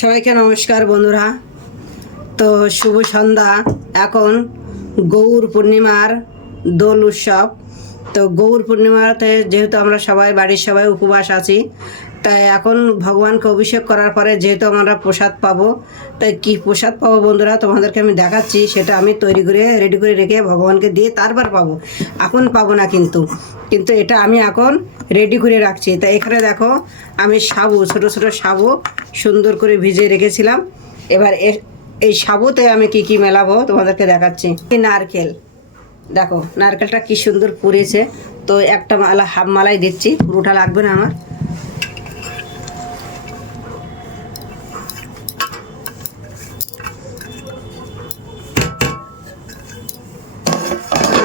সবাইকে নমস্কার বন্ধুরা। তো শুভ সন্ধ্যা। এখন গৌর পূর্ণিমার দোল উৎসব। তো গৌর পূর্ণিমাতে যেহেতু আমরা সবাই বাড়ির সবাই উপবাস আছি, তাই এখন ভগবানকে অভিষেক করার পরে যেহেতু আমরা প্রসাদ পাবো, তাই কি প্রসাদ পাবো বন্ধুরা তোমাদেরকে আমি দেখাচ্ছি। সেটা আমি তৈরি করে রেডি করে রেখে ভগবানকে দিয়ে তারপর পাবো, এখন পাবো না। কিন্তু কিন্তু এটা আমি এখন রেডি করে রাখছি। তাই এখানে দেখো, আমি সাবু, ছোটো ছোটো সাবু সুন্দর করে ভিজিয়ে রেখেছিলাম। এবার এই সাবুতে আমি কি কি মেলাবো তোমাদেরকে দেখাচ্ছি। নারকেল, দেখো নারকেলটা কি সুন্দর পুড়েছে। তো একটা মালা, হাফ মালাই দিচ্ছি, পুরোটা লাগবে না আমার।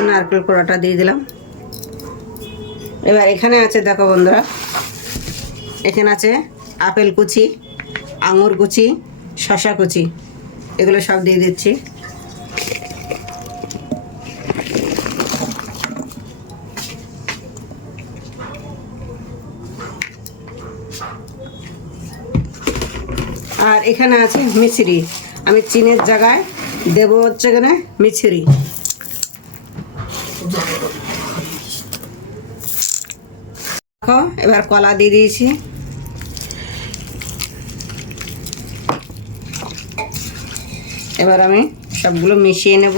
নারকেল কোড়াটা দিয়ে দিলাম। এবার এখানে আছে, দেখো বন্ধুরা, এখানে আছে আপেল কুচি, আঙুর কুচি, শশা কুচি, এগুলো সব দিয়ে দিচ্ছি। আর এখানে আছে মিছরি, আমি চিনের জায়গায় দেবো হচ্ছে এখানে মিছরি। দেখো এবার কলা দিয়ে দিয়েছি। এবার আমি সবগুলো মিশিয়ে নেব।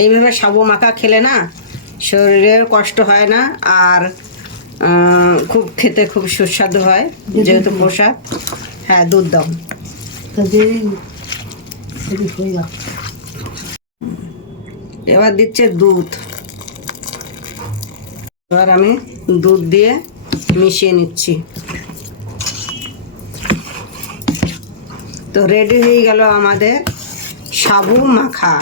এইভাবে সাবু মাখা খেলে না শরীরের কষ্ট হয় না, আর খুব খেতে খুব সুস্বাদু হয়, যেহেতু প্রসাদ। হ্যাঁ, দুধ দাও। এবার দিচ্ছে দুধ। এবার আমি দুধ দিয়ে মিশিয়ে নিচ্ছি। তো রেডি হয়ে গেল আমাদের সাবু মাখা।